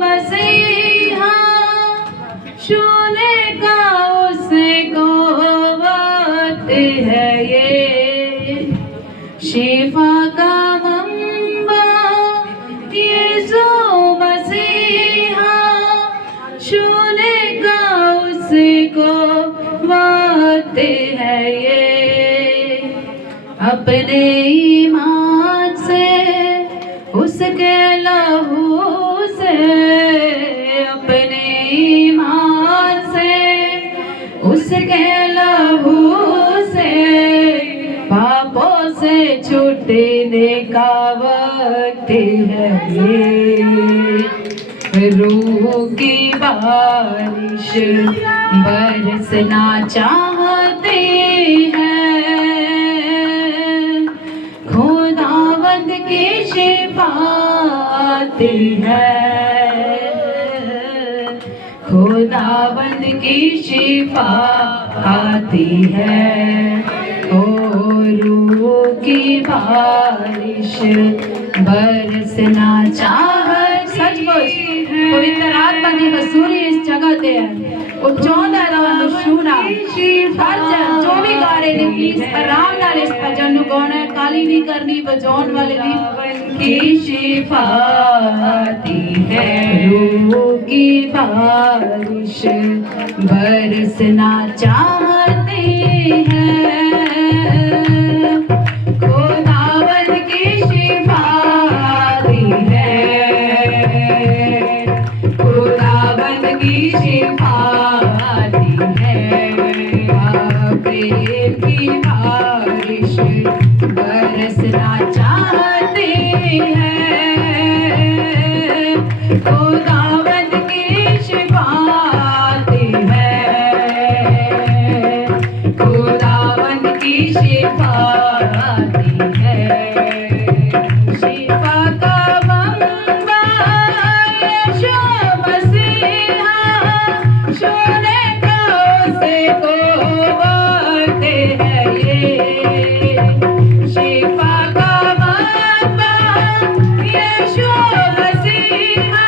मसीहा सुनेगा उसको वक्त है ये, शिफा का मंबा यीशु मसीहा सुनेगा उसको वक्त है ये। अपने ईमान से उसके लहू से, अपने ईमान से उसके लहू से पापों से छूटने का वक्त है ये। रूह की बारिश बरसना चाहती है, खुदावंद की शिफा आती है, खुदावंद की शिफा आती है। ओ रूह की बारिश बरसना चाहती, सचमुच पवित्र आत्मा की हसूरी इस जगह ते है। वो चाहता है सुना हर जन जो भी गा रहे ने प्लीज आराम नाल इस भजन नु गाना है, काली नहीं करनी, बजाउन वाले भी की शिफा आती है। रूह की बारिश बरसना चाहती है, खुदावंद की शिफा आती है, खुदावंद की शिफा आती है। प्रेम की बारिश बरसना चाहती है, खुदावंद की शिफा आती है, खुदावंद की शिफा आती है। शिफा का मंबा यीशु मसीहा सुनेगा उसको वक्त है ये। शिफा का मंबा यीशु मसीहा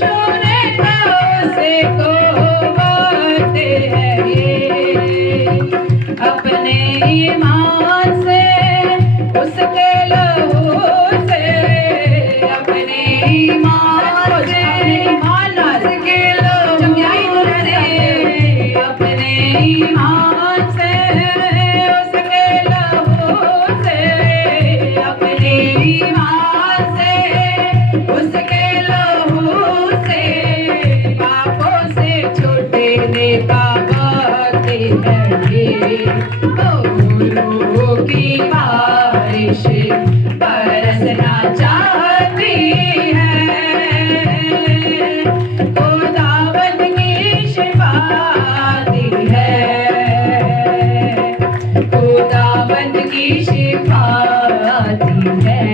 सुनेगा उसको वक्त है ये। अपने ईमान से उसके लहू से, अपने ईमान से उसके लहू से, अपने ईमान से उसके लहू से, अपने ईमान से उसके लहू से पापों से छूटने का वक्त है ये। रूह की बारिश बरसना चाहती है, खुदावंद की शिफा आती है, खुदावंद की शिफा आती है।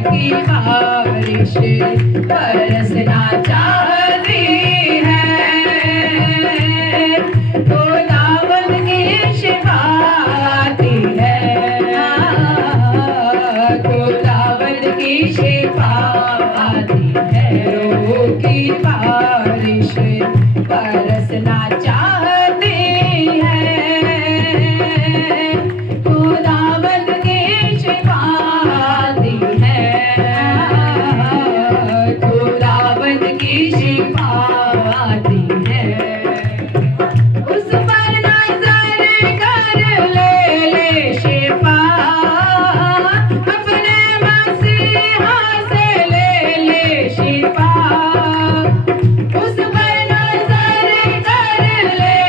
की बारिश बरसना चाहती है, खुदावंद की शिफा आती है, खुदावंद की शिफा आती है। रूह की बारिश बरसना चाहती है, खुदावंद की शिफा आती है, खुदावंद की शिफा आती है। उस पर नजर कर ले शिफा, अपने मसीहा से ले शिफा। उस पर नजर कर ले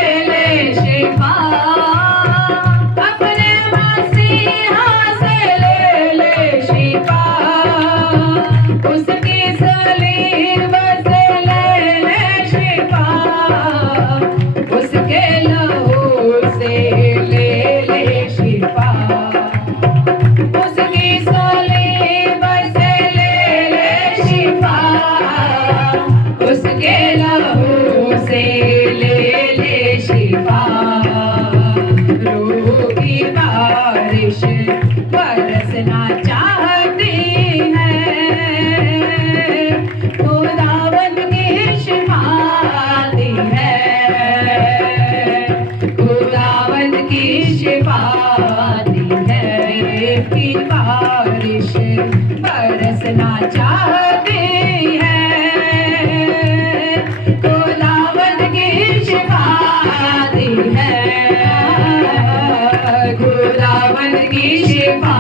खुदावन की शिफा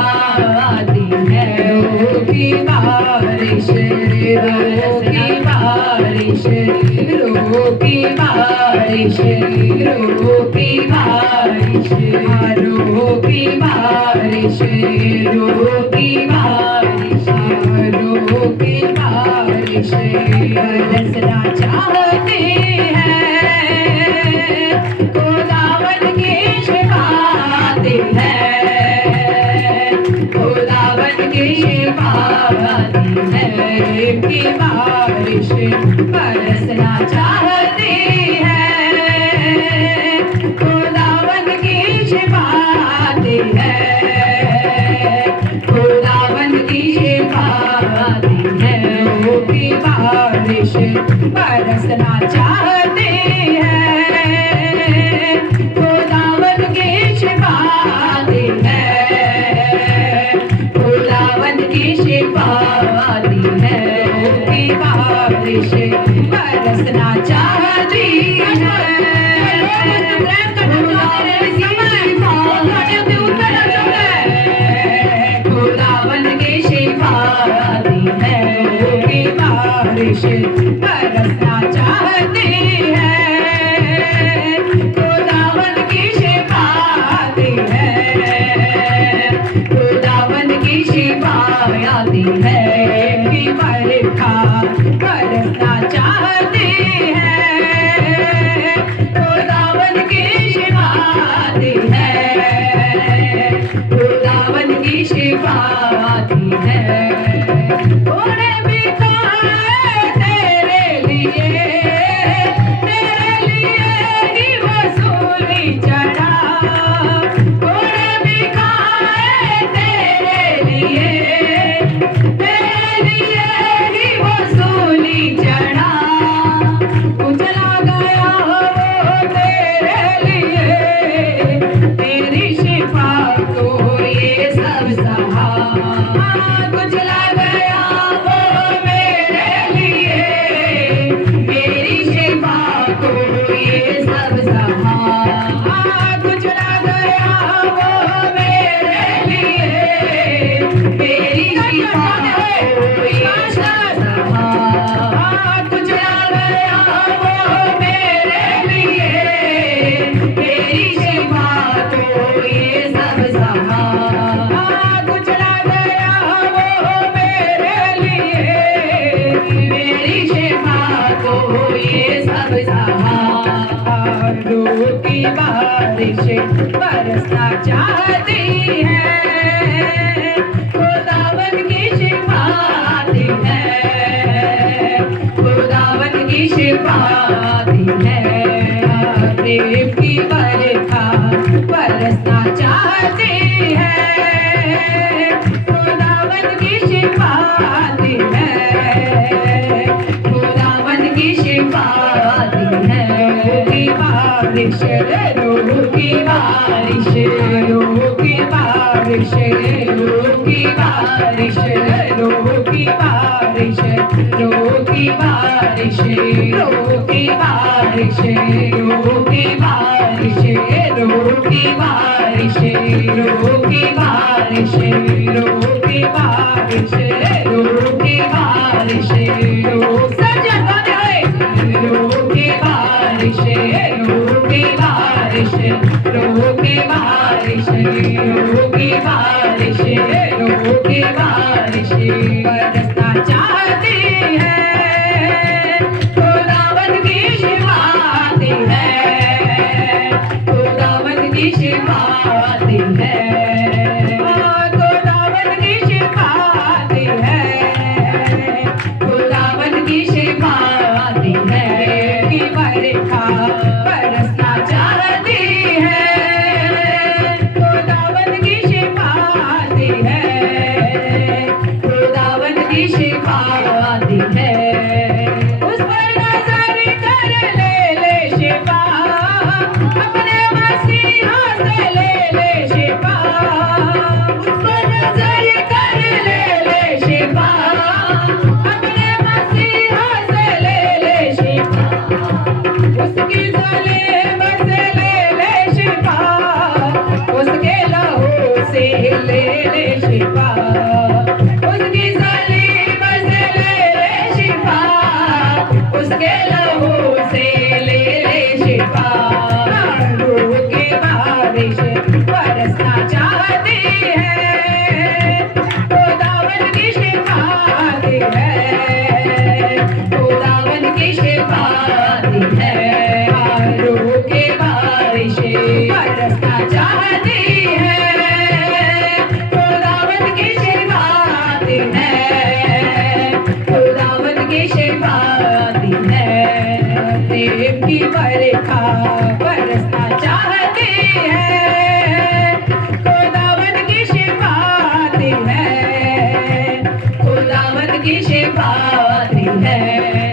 आती है। रूह की बारिश, रूह की बारिश, रूह की बारिश, रूह की बारिश, रूह की बारिश, रूह की बारिश, रूह की बारिश बरसना चाहते हैं। खुदावन की शिफा आती है, खुदावन की शिफा आती है। की बारिश बरसना चाहते हैं। खुदावन की शिफा आती है, खुदावन की शिफा आती है। रूह की बारिश बरसना चाहते हैं। खुदावन की शिफा आती है, खुदावन की शिफा आती है। रूह की बारिश बरसना चाहती है। खुदावन की शिफा आती है। रूह की बारिश बरसना चाहते हैं। खुदावन की शिफा आती है, खुदावन की शिफा आती है। की बरखा बरसना चाहते हैं। खुदावन की शिफा आती है, खुदावन की शिफा आती है। थोड़े भी खाए तेरे लिए ही वसूली चढ़ा। थोड़े भी खाए तेरे लिए ही वसूली चढ़ा। उजला गया वो तेरे लिए, तेरी शिफा को ये सब सहा। उजला गया वो मेरे लिए, मेरी शिफा को ये सब सहा। उजला गया वो मेरे लिए, मेरी शिफा को ये सब सहा। उजला गया वो मेरे लिए, मेरी शिफा को ये सब सहा। उजला गया वो मेरे लिए, मेरी शिफा को ये सब सहा। रूह की बारिश बरसना चाहती है। खुदावन की शिफा आती है, खुदावन की शिफा आती है। प्रेम की बरखा बरसना चाहती है। खुदावन की शिफा आती है, खुदावन की शिफा आती है। रूह की बारिश, रूह की बारिश, रूह की बारिश, रूह की बारिश, रूह की बारिश, रूह की बारिश, रूह की बारिश, रूह की बारिश, रूह की बारिश, रूह की बारिश, रूह की बारिश, रूह सजन बने रूह की बारिश, रूह की बारिश, रूह की बारिश, रूह की बारिश, रूह की बारिश बरसना चाहती है। खुदावन की शिफा आती है, खुदावन की शिफा आती है। खुदावन की शिफा आती है, खुदावन की शिफा आती है। की बरखा बरसना चाहती है। खुदावन की शिफा आती है, खुदावन की शिफा आती की शिफा आती है,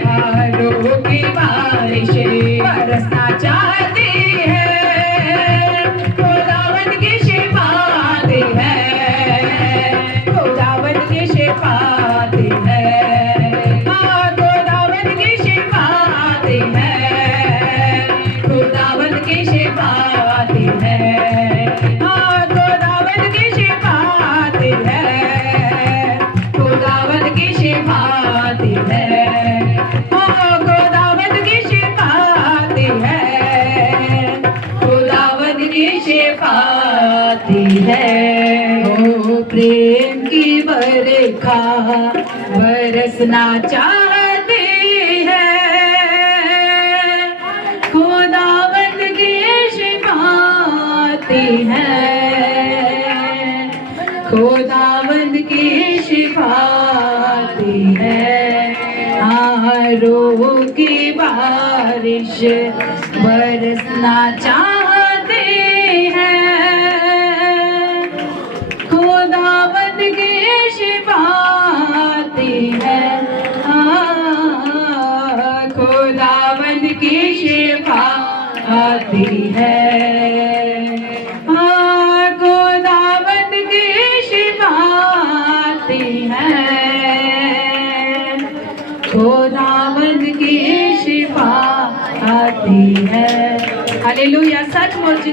आरों की बारिश बरसना चाहती है, खुदावंद की शिफा आती है, खुदावंद की शिफा आती है, खुदावंद की शिफा आती है, खुदावंद की शिफा आती है, खुदावंद की शिफा आती है, खुदावंद की शिफा आती है, खुदावंद की शिफा आती है, खुदावंद की शिफा आती है। ओ प्रेम की बरखा बरसना चाहती है, खुदावंद की शिफा आती है, खुदावंद की शिफा आती है, आरों की बारिश बरसना चाहती है, खुदावंद की शिफा आती है, खुदावंद की शिफा आती है, खुदावंद की शिफा आती है, खुदावंद की शिफा आती है। हालेलुया। सचमुच